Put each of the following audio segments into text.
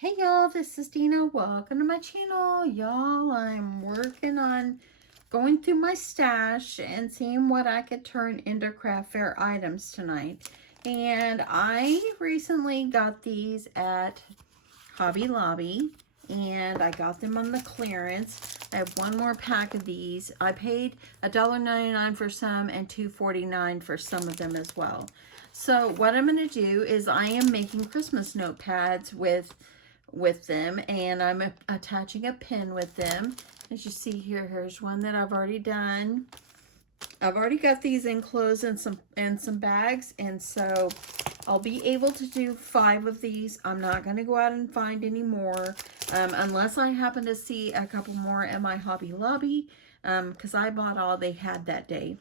Hey y'all, this is Dina. Welcome to my channel. Y'all, I'm working on going through my stash and seeing what I could turn into craft fair items tonight. And I recently got these at Hobby Lobby and I got them on the clearance. I have one more pack of these. I paid $1.99 for some and $2.49 for some of them as well. So what I'm going to do is I am making Christmas notepads with them, and I'm attaching a pin with them. As you see here, here's one that I've already done. I've already got these enclosed in some bags, and so I'll be able to do 5 of these. I'm not going to go out and find any more unless I happen to see a couple more at my Hobby Lobby, because I bought all they had that day.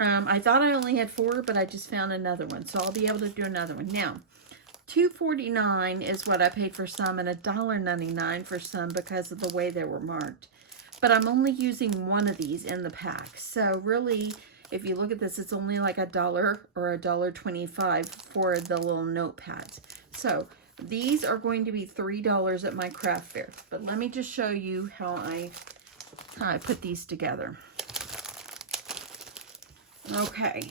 I thought I only had 4, but I just found another one, so I'll be able to do another one. Now, $2.49 is what I paid for some, and $1.99 for some because of the way they were marked. But I'm only using one of these in the pack. So really, if you look at this, it's only like $1 or $1.25 for the little notepads. So these are going to be $3 at my craft fair. But let me just show you how I put these together. Okay.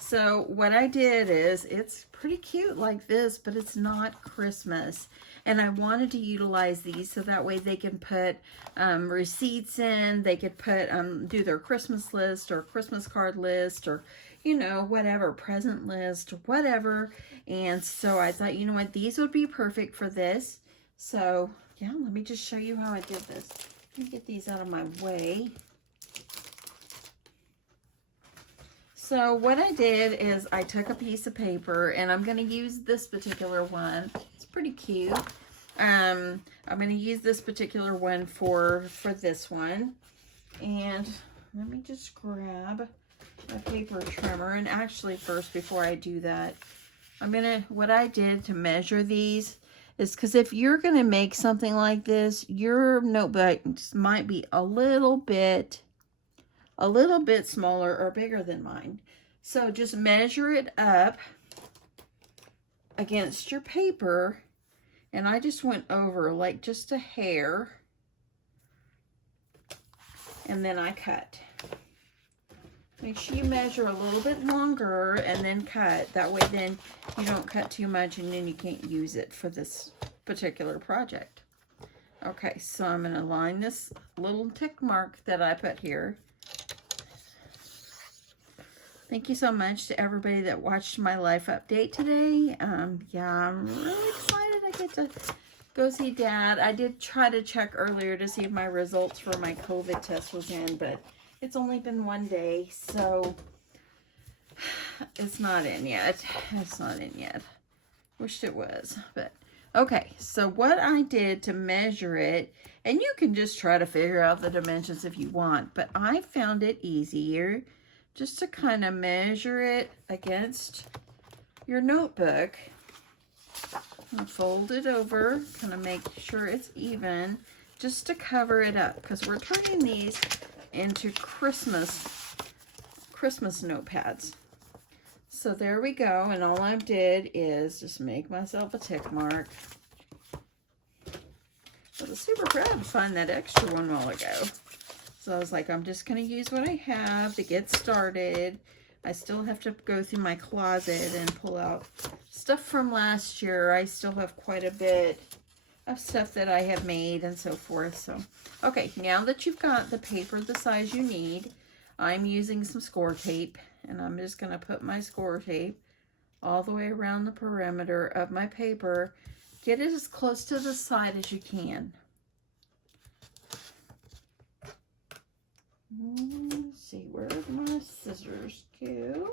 So what I did is, it's pretty cute like this, but it's not Christmas. And I wanted to utilize these so that way they can put receipts in, they could put, do their Christmas list or Christmas card list or, you know, whatever, present list, whatever. And so I thought, you know what, these would be perfect for this. So yeah, let me just show you how I did this. Let me get these out of my way. So what I did is I took a piece of paper, and I'm going to use this particular one. It's pretty cute. I'm going to use this particular one for this one. And let me just grab a paper trimmer. And actually first, before I do that, what I did to measure these is because if you're going to make something like this, your notebook might be a little bit smaller or bigger than mine. So just measure it up against your paper, and I just went over like just a hair, and then I cut. Make sure you measure a little bit longer and then cut. That way then you don't cut too much and then you can't use it for this particular project. Okay, so I'm going to line this little tick mark that I put here. Thank you so much to everybody that watched my life update today. Yeah, I'm really excited I get to go see Dad. I did try to check earlier to see if my results for my COVID test was in, but it's only been 1 day, so it's not in yet. It's not in yet. Wished it was, but okay. So what I did to measure it, and you can just try to figure out the dimensions if you want, but I found it easier just to kind of measure it against your notebook. And fold it over, kind of make sure it's even, just to cover it up, because we're turning these into Christmas notepads. So there we go, and all I did is just make myself a tick mark. I was super proud to find that extra one a while ago. So I was like, I'm just going to use what I have to get started. I still have to go through my closet and pull out stuff from last year. I still have quite a bit of stuff that I have made and so forth. So, okay, now that you've got the paper the size you need, I'm using some score tape. And I'm just going to put my score tape all the way around the perimeter of my paper. Get it as close to the side as you can. Let's see, where did my scissors go?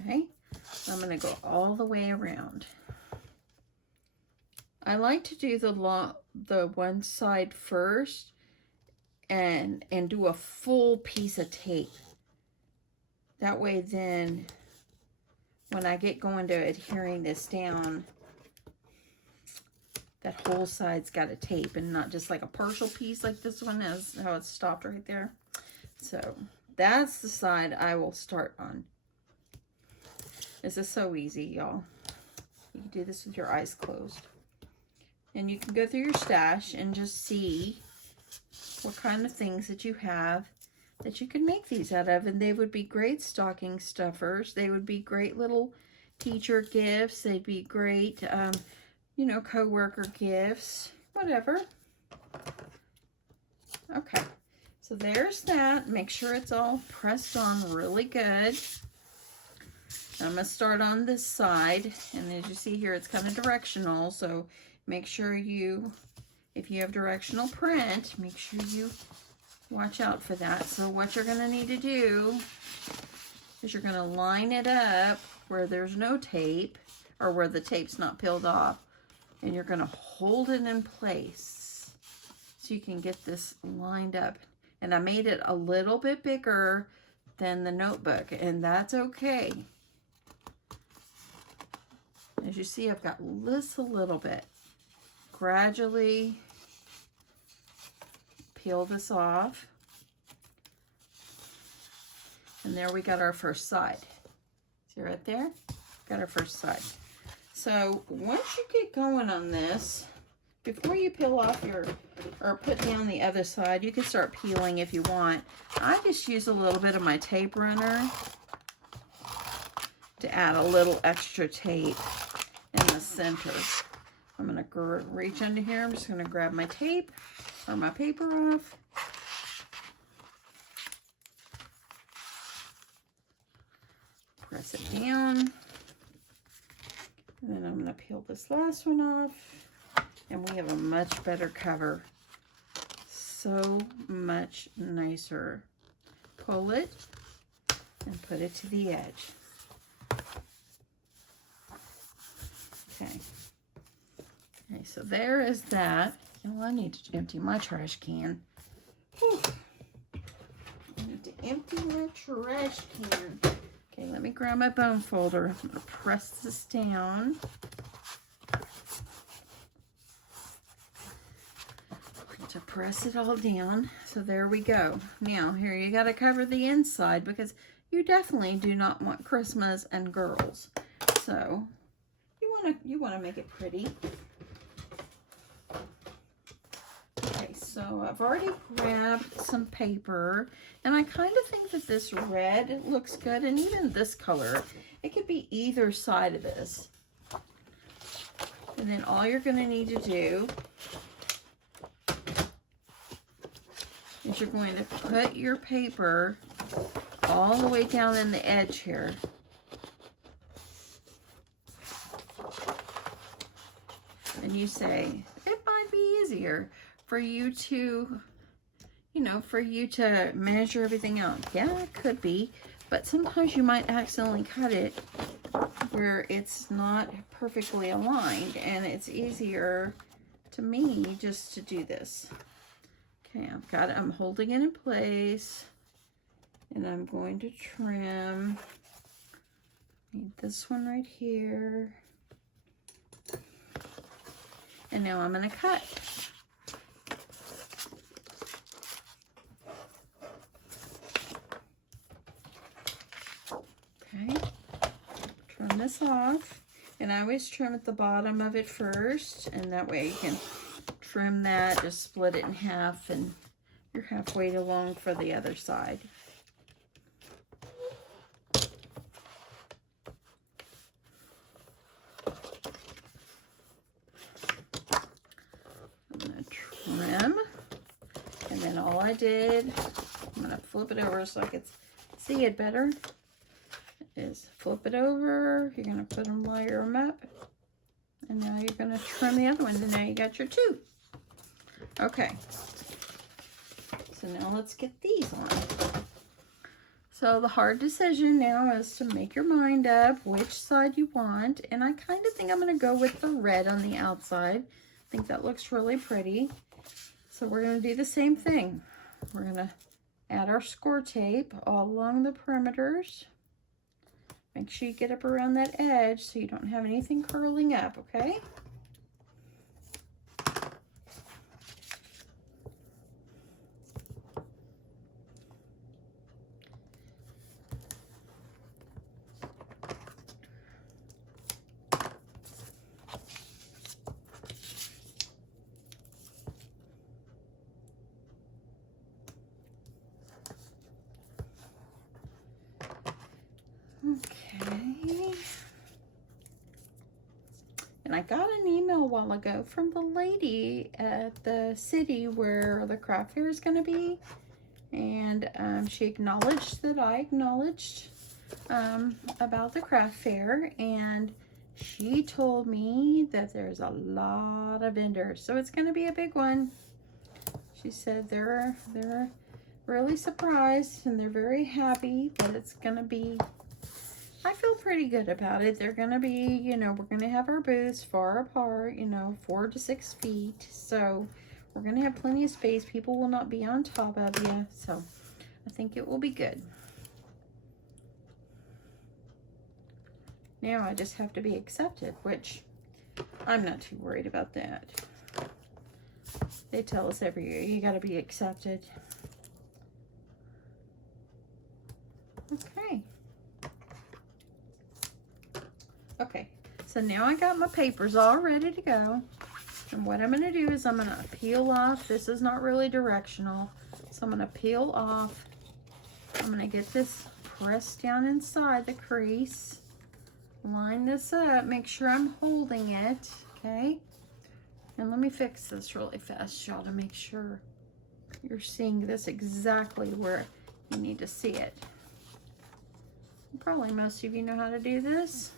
Okay, so I'm going to go all the way around. I like to do the one side first and do a full piece of tape. That way then, when I get going to adhering this down, that whole side's got a tape and not just like a partial piece like this one is, how it's stopped right there. So that's the side I will start on. This is so easy, y'all. You can do this with your eyes closed. And you can go through your stash and just see what kind of things that you have that you can make these out of. And they would be great stocking stuffers. They would be great little teacher gifts. They'd be great, you know, co-worker gifts, whatever. Okay, so there's that. Make sure it's all pressed on really good. I'm going to start on this side, and as you see here, it's kind of directional, so make sure you, if you have directional print, make sure you watch out for that. So what you're going to need to do is you're going to line it up where there's no tape, or where the tape's not peeled off, and you're going to hold it in place so you can get this lined up. And I made it a little bit bigger than the notebook, and that's okay. As you see, I've got this a little bit. Gradually peel this off. And there we got our first side. See right there? Got our first side. So once you get going on this, before you peel off your, or put down the other side, you can start peeling if you want. I just use a little bit of my tape runner to add a little extra tape in the center. I'm going to reach under here. I'm just going to grab my tape or my paper off. Press it down. And then I'm going to peel this last one off. And we have a much better cover. So much nicer. Pull it and put it to the edge. Okay. Okay, so there is that. Oh, I need to empty my trash can. Whew. I need to empty my trash can. Okay, let me grab my bone folder. I'm going to press this down. To press it all down. So there we go. Now, here you got to cover the inside because you definitely do not want Christmas and girls. So you want to make it pretty. Okay, so I've already grabbed some paper, and I kind of think that this red looks good, and even this color. It could be either side of this. And then all you're going to need to do is you're going to put your paper all the way down in the edge here. And you say, it might be easier for you to, you know, for you to measure everything out. Yeah, it could be, but sometimes you might accidentally cut it where it's not perfectly aligned, and it's easier to me just to do this. Okay, I've got it, I'm holding it in place, and I'm going to trim. Need this one right here. And now I'm going to cut. Okay, trim this off. And I always trim at the bottom of it first, and that way you can trim that, just split it in half, and you're halfway along for the other side. I'm going to trim, and then all I did, I'm going to flip it over so I can see it better, is flip it over. You're going to put them, layer them up, and now you're going to trim the other one, and now you got your two. Okay, so now let's get these on. So the hard decision now is to make your mind up which side you want, and I kind of think I'm going to go with the red on the outside. I think that looks really pretty. So we're going to do the same thing. We're going to add our score tape all along the perimeters. Make sure you get up around that edge so you don't have anything curling up, okay? And I got an email a while ago from the lady at the city where the craft fair is going to be. And she acknowledged that I acknowledged about the craft fair. And she told me that there's a lot of vendors. So it's going to be a big one. She said they're really surprised and they're very happy that it's going to be. I feel pretty good about it. They're going to be, you know, we're going to have our booths far apart, you know, 4 to 6 feet. So we're going to have plenty of space. People will not be on top of you. So I think it will be good. Now I just have to be accepted, which I'm not too worried about that. They tell us every year, you got to be accepted. Okay. Okay, so now I got my papers all ready to go. And what I'm going to do is I'm going to peel off. This is not really directional. So I'm going to peel off. I'm going to get this pressed down inside the crease. Line this up. Make sure I'm holding it. Okay. And let me fix this really fast, y'all, to make sure you're seeing this exactly where you need to see it. Probably most of you know how to do this.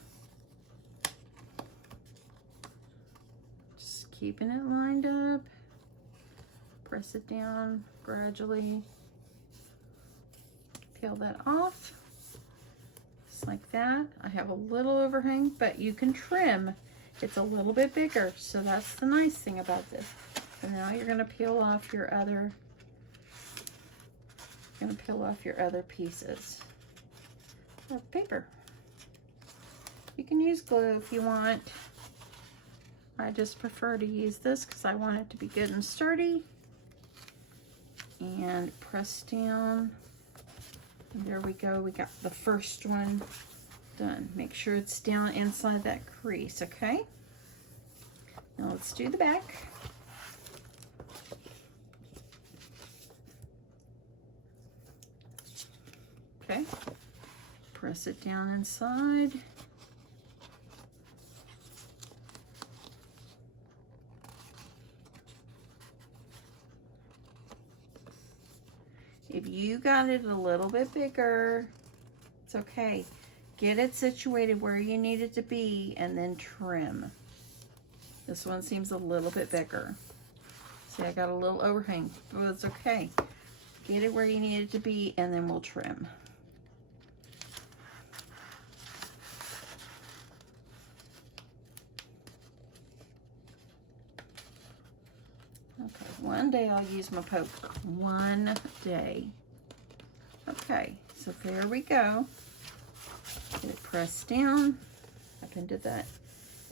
Keeping it lined up, press it down gradually, peel that off, just like that. I have a little overhang, but you can trim. It's a little bit bigger, so that's the nice thing about this. And now you're going to peel off your other, pieces of paper. You can use glue if you want. I just prefer to use this because I want it to be good and sturdy. And press down. And there we go. We got the first one done. Make sure it's down inside that crease, okay? Now let's do the back. Okay. Press it down inside. If you got it a little bit bigger, it's okay. Get it situated where you need it to be and then trim. This one seems a little bit bigger. See, I got a little overhang, but it's okay. Get it where you need it to be and then we'll trim. Okay, one day I'll use my poker. One day. Okay, so there we go. Get it pressed down up into that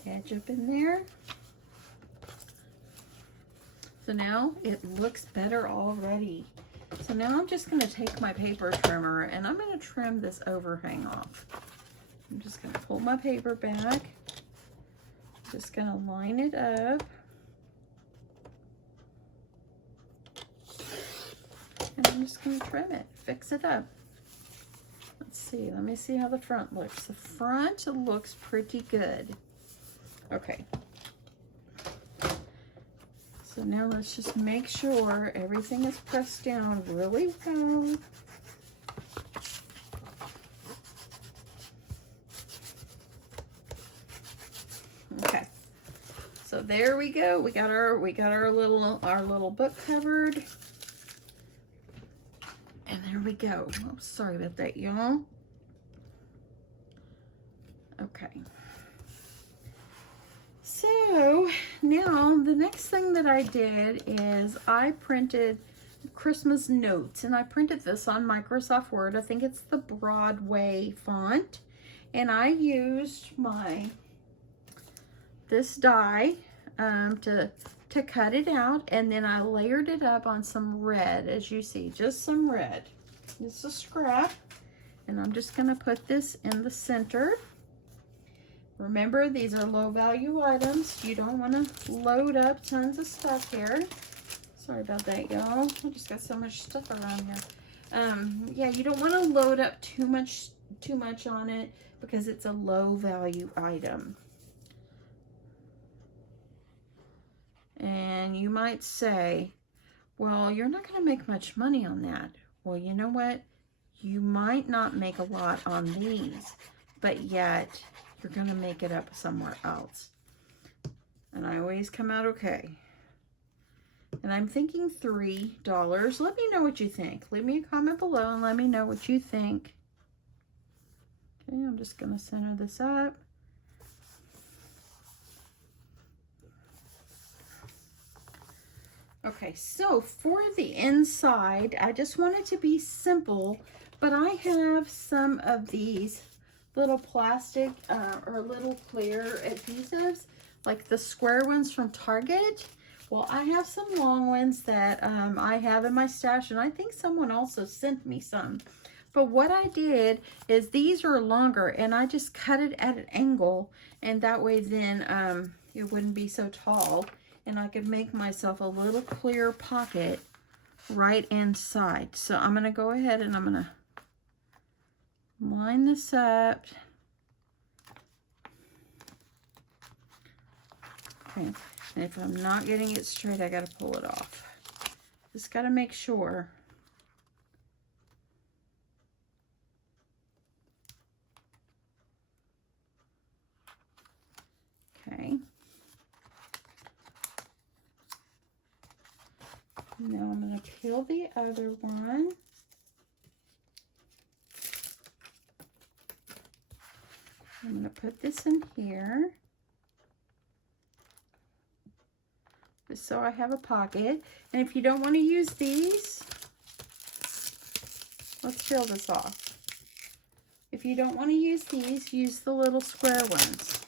edge up in there. So now it looks better already. So now I'm just going to take my paper trimmer and I'm going to trim this overhang off. I'm just going to pull my paper back. Just going to line it up. And I'm just going to trim it, fix it up. Let's see, let me see how the front looks. The front looks pretty good. Okay. So now let's just make sure everything is pressed down really well. Okay. So there we go. We got our little book covered. And there we go. Oh, sorry about that, y'all. Okay. So now the next thing that I did is I printed Christmas notes, and I printed this on Microsoft Word. I think it's the Broadway font, and I used this die to cut it out, and then I layered it up on some red, as you see, just some red. It's a scrap, and I'm just going to put this in the center. Remember, these are low value items. You don't want to load up tons of stuff here. Sorry about that, y'all. I just got so much stuff around here. Yeah, you don't want to load up too much on it because it's a low value item. And you might say, well, you're not going to make much money on that. Well, you know what? You might not make a lot on these, but yet you're going to make it up somewhere else. And I always come out okay. And I'm thinking $3. Let me know what you think. Leave me a comment below and let me know what you think. Okay, I'm just going to center this up. Okay, so for the inside, I just want it to be simple, but I have some of these little plastic or little clear adhesives, like the square ones from Target. Well, I have some long ones that I have in my stash, and I think someone also sent me some. But what I did is these are longer, and I just cut it at an angle, and that way then it wouldn't be so tall. And I could make myself a little clear pocket right inside. So I'm going to go ahead and I'm going to line this up. Okay, and if I'm not getting it straight, I got to pull it off. Just got to make sure. Okay. Now I'm going to peel the other one. I'm going to put this in here, just so I have a pocket. And if you don't want to use these, let's peel this off. If you don't want to use these, use the little square ones.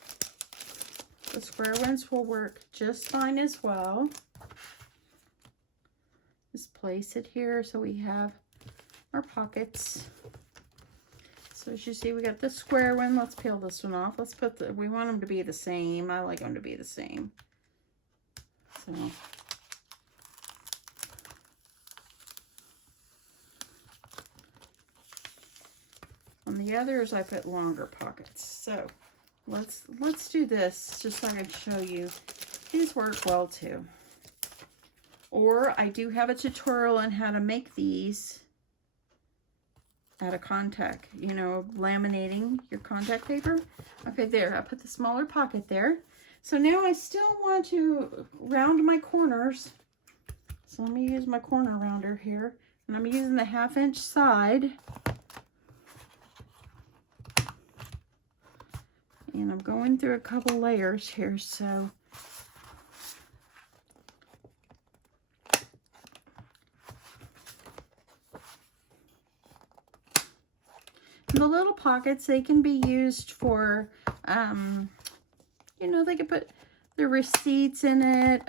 The square ones will work just fine as well. Just place it here so we have our pockets. So as you see, we got the square one. Let's peel this one off. Let's put the, we want them to be the same. I like them to be the same. So on the others, I put longer pockets. So let's do this just so I can show you. These work well too. Or I do have a tutorial on how to make these out of contact, you know, laminating your contact paper. Okay, there, I put the smaller pocket there. So now I still want to round my corners. So let me use my corner rounder here. And I'm using the 1/2 inch side. And I'm going through a couple layers here, so the little pockets, they can be used for, you know, they could put the receipts in it.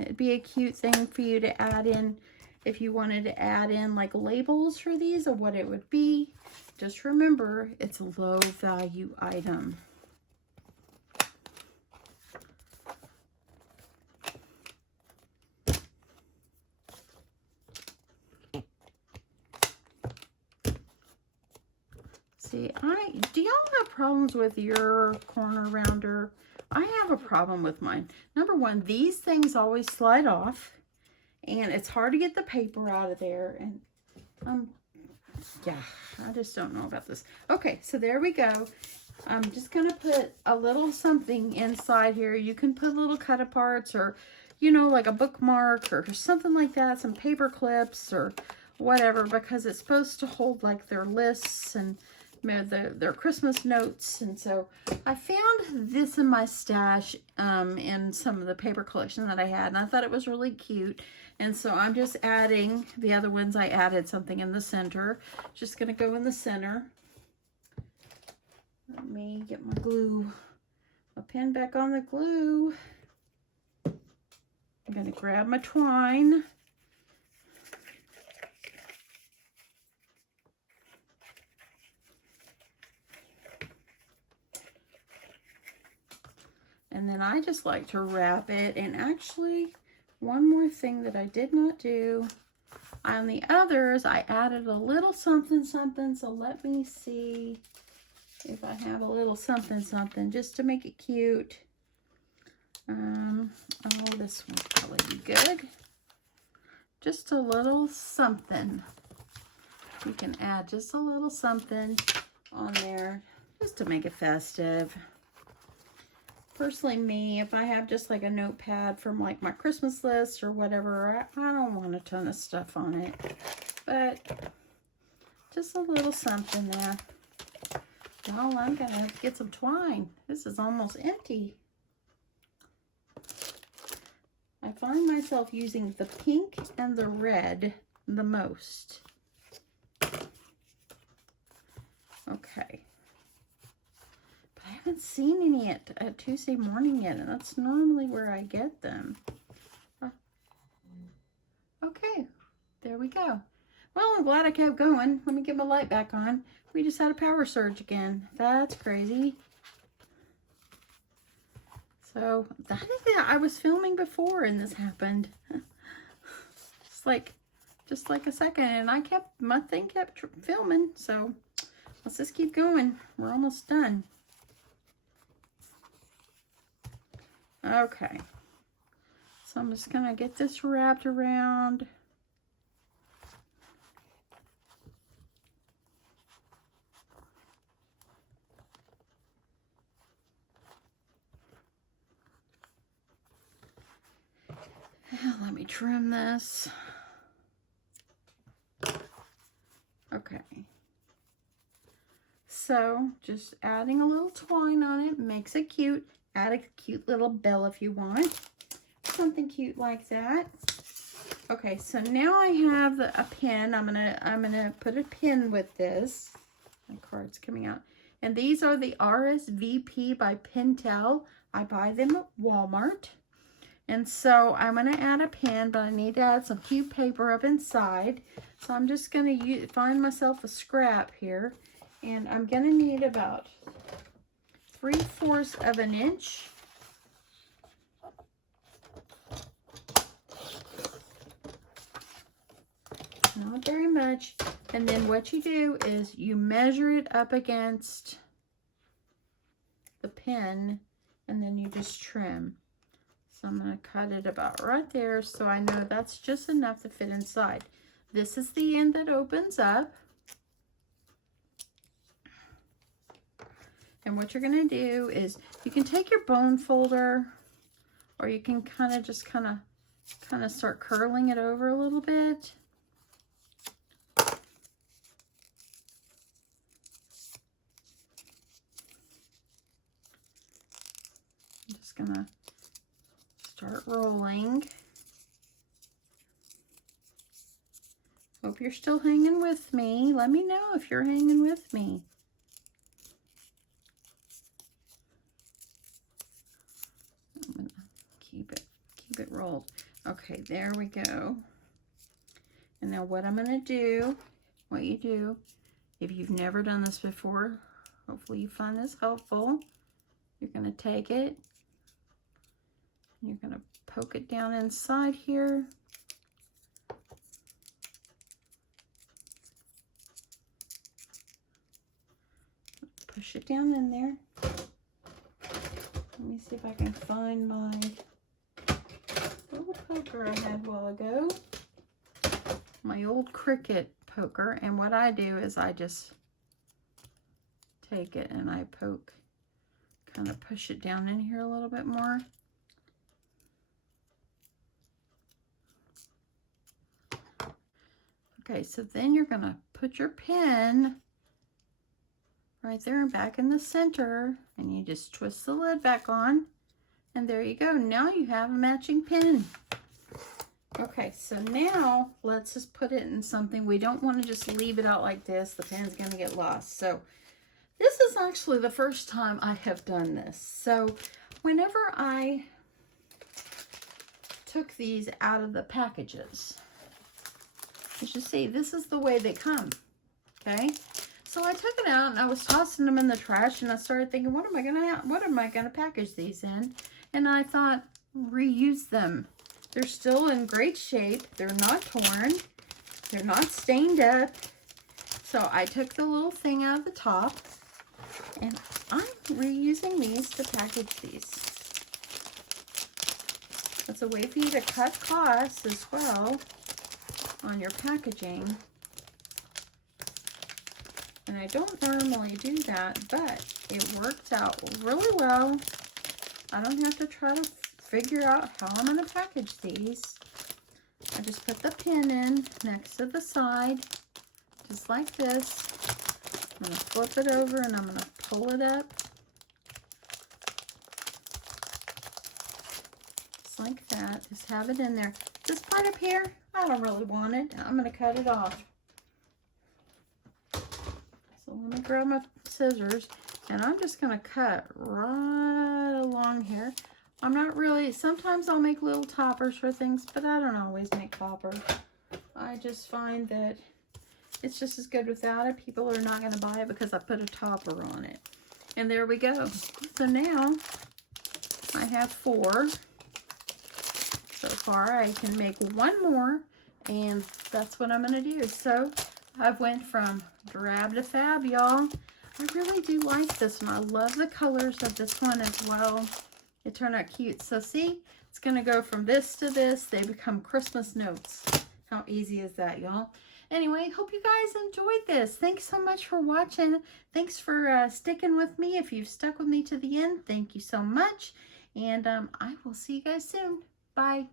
It'd be a cute thing for you to add in if you wanted to add in like labels for these of what it would be. Just remember, it's a low value item. See, do y'all have problems with your corner rounder? I have a problem with mine. Number one, these things always slide off, and it's hard to get the paper out of there. And yeah, I just don't know about this. Okay, so there we go. I'm just gonna put a little something inside here. You can put little cut aparts, or you know, like a bookmark or something like that, some paper clips or whatever, because it's supposed to hold like their lists and their Christmas notes. And so I found this in my stash in some of the paper collection that I had, and I thought it was really cute. And so I'm just adding the other ones. I added something in the center. Just gonna go in the center. Let me get my glue, my pen back on the glue. I'm gonna grab my twine. And then I just like to wrap it. And actually, one more thing that I did not do. On the others, I added a little something, something. So let me see if I have a little something, something, just to make it cute. Oh, this one's probably be good. Just a little something. You can add just a little something on there just to make it festive. Personally, me, if I have just like a notepad from like my Christmas list or whatever, I don't want a ton of stuff on it. But just a little something there. Well, I'm going to get some twine. This is almost empty. I find myself using the pink and the red the most. Okay. But I haven't seen any at Tuesday morning yet, and that's normally where I get them. Okay, there we go. Well, I'm glad I kept going. Let me get my light back on. We just had a power surge again. That's crazy. So, I think that I was filming before and this happened. Just like a second, and my thing kept filming. So, let's just keep going. We're almost done. Okay. So, I'm just going to get this wrapped around. Let me trim this. Okay. So, just adding a little twine on it makes it cute. Add a cute little bell if you want. Something cute like that. Okay, so now I have a pin. I'm gonna put a pin with this. My card's coming out. And these are the RSVP by Pentel. I buy them at Walmart. And so I'm going to add a pin, but I need to add some cute paper up inside. So I'm just going to find myself a scrap here. And I'm going to need about 3/4 of an inch. Not very much. And then what you do is you measure it up against the pin, and then you just trim. So I'm going to cut it about right there so I know that's just enough to fit inside. This is the end that opens up. And what you're going to do is you can take your bone folder, or you can kind of start curling it over a little bit. I'm just going to start rolling. Hope you're still hanging with me. Let me know if you're hanging with me. I'm gonna keep it rolled. Okay, there we go. And now what I'm gonna do, what you do, if you've never done this before, hopefully you find this helpful. You're gonna take it, you're going to poke it down inside here. Push it down in there. Let me see if I can find my little poker I had a while ago. My old Cricut poker. And what I do is I just take it and I poke, kind of push it down in here a little bit more. Okay, so then you're going to put your pin right there and back in the center, and you just twist the lid back on, and there you go. Now you have a matching pin. Okay, so now let's just put it in something. We don't want to just leave it out like this. The pin's going to get lost. So this is actually the first time I have done this. So whenever I took these out of the packages, you should see, this is the way they come, okay? So I took it out and I was tossing them in the trash, and I started thinking, what am I gonna package these in? And I thought, reuse them. They're still in great shape. They're not torn. They're not stained up. So I took the little thing out of the top, and I'm reusing these to package these. It's a way for you to cut costs as well on your packaging. And I don't normally do that, but it worked out really well. I don't have to try to figure out how I'm going to package these. I just put the pin in next to the side, just like this. I'm going to flip it over and I'm going to pull it up. Just like that. Just have it in there. This part up here, I don't really want it. I'm going to cut it off. So let me grab my scissors and I'm just going to cut right along here. I'm not really, sometimes I'll make little toppers for things, but I don't always make toppers. I just find that it's just as good without it. People are not going to buy it because I put a topper on it. And there we go. So now I have 4. So far I can make 1 more, and that's what I'm going to do. So I've went from drab to fab, y'all. I really do like this one. I love the colors of this one as well. It turned out cute. So see, it's going to go from this to this. They become Christmas notes. How easy is that, y'all? Anyway, hope you guys enjoyed this. Thanks so much for watching. Thanks for sticking with me. If you've stuck with me to the end, thank you so much. And I will see you guys soon. Bye.